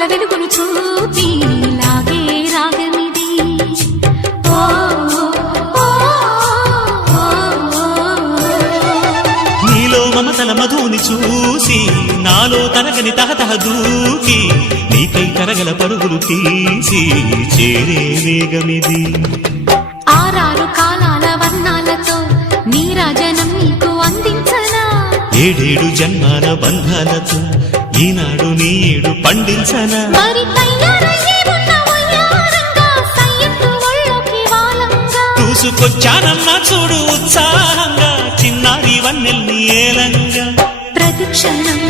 తలపుల వెలుగును చూపి లాగే రాగమిది. నీలో మమతల మధుని చూసి నాలో తరగని తహతహ దూకి నీకై తరగల పరుగులు తీసి చేరే వేగమిది. ఆరారు కాలాల వర్ణాలతో నీరాజనం నీకు అందించనా, ఏడేడు జన్మాల బంధాలతో ఈనాడు నీ ఏడు పండించనా. మరి తయారయ్యే ఉన్న వయ్యారంగా సయ్యత్తు ఒళ్ళోకి వాలంగా చూసుకొచ్చానమ్మా చూడు ఉత్సాహంగా చిన్నారి వన్నెల్ని ఏలంగా. ప్రతిక్షణం